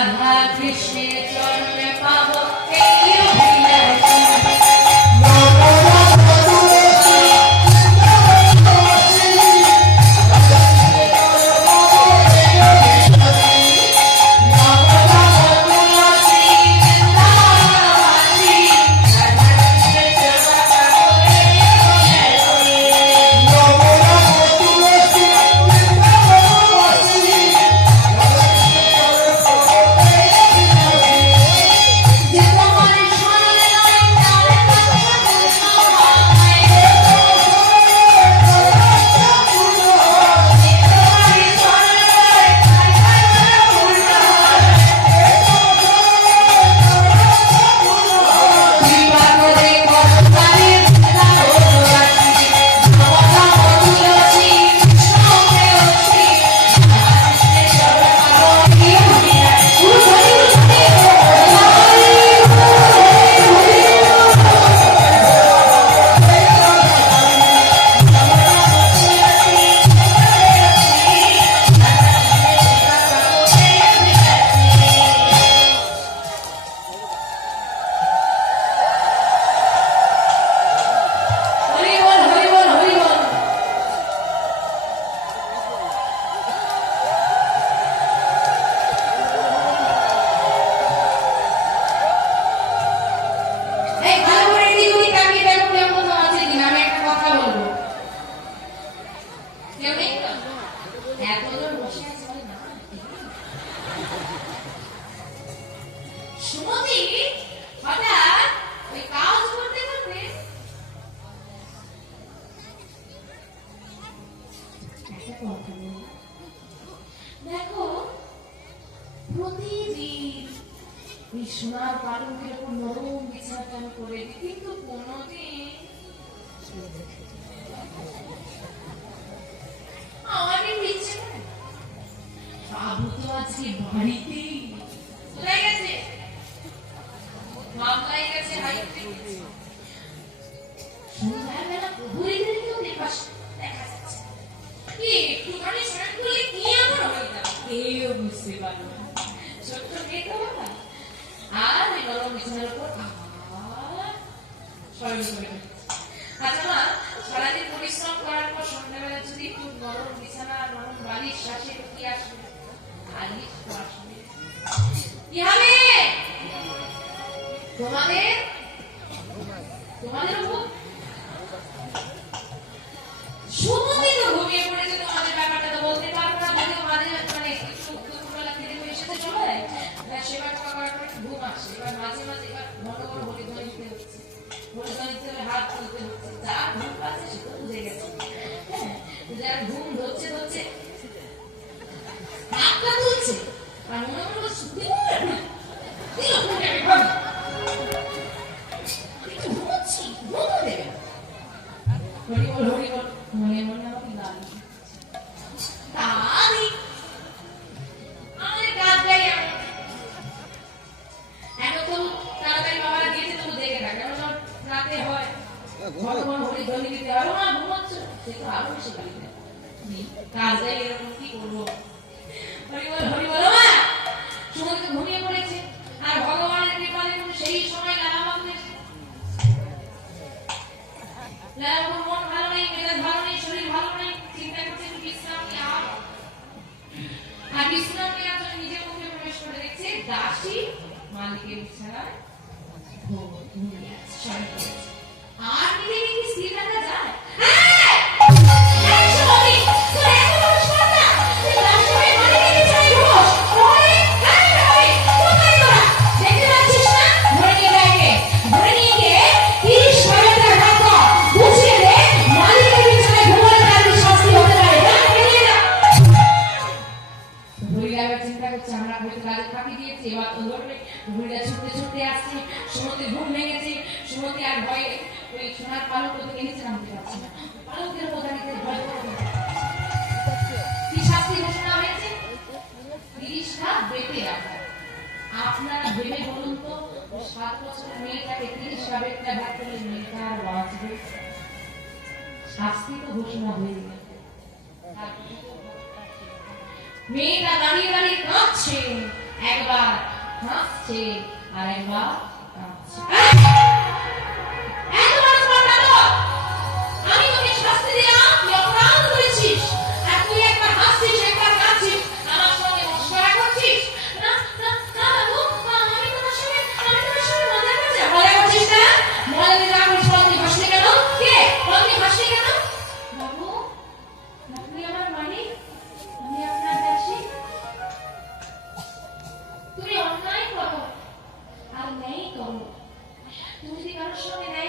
রাধা কৃষ্ণের চরণে দেখো প্রতিদিন পালঙ্কের উপর নরম করে? কিন্তু কোনোদিন আমাকে ইচ্ছে বাবু তো আজকে বাড়িতেই কোথায় গেছে মামলায় গেছে হাইকোর্টে গেছে সন্ধ্যাবেলা প্রভুই দেখা যাচ্ছে। একটুখানি কি হয়ে কেউ বুঝতে না। ছোট্ট আর ওই বিছানার উপর আচ্ছা সারাদিন পরিশ্রম করার পর সন্ধ্যাবেলা যদি একটু নরম বিছানা নরম বালিশ শাসে কি আসবে? বালিশ তো আসবে কি হবে মানে মাঝে মাঝে এবার ঘন ঘন হরিধ্বনি দিতে হচ্ছে। হরিধ্বনি দিতে হলে হাত তুলতে হচ্ছে। যার ঘুম পাচ্ছে সে তো বুঝে গেছে। হ্যাঁ যার ঘুম হরি বল হরি বল আমাকে আমাদের কাজটাই এমন এখন তো তাড়াতাড়ি বাবারা দিয়েছে তবু দেখে থাকে এখন সব রাতে ভগবান হরি ধ্বনি দিতে না ঘুমাচ্ছ সে তো আরও ভগবানের সেই সময় লালা বাবু এসে মালিকের বিছানায় ঘুম- ঘুমিয়ে আছে, শয়ন এবার আমরা হয়তো কাজে ফাঁকি দিয়েছি, এবার তো ধরবে ভুঁড়িরা ছুটতে ছুটতে আসছে, সুমতি ঘুম ভেঙেছে সুমতি আর ভয়ে ওই সোনার পালক থেকে নিচে নামতে পারছে না। পালকের প্রধানিতে ভয় কি শাস্তি আপনারা ভেবে বলুন তো সাত বছরের মেয়েটাকে তিরিশটা ভাগ করলে মেয়েটা আর বাঁচবে? শাস্তি তো ঘোষণা হয়ে গেল মেয়েটা দাঁড়িয়ে দাঁড়িয়ে কাঁদছে একবার কাঁদছে আর! একবার কাঁদছে আমি তোকে মানুষের সঙ্গে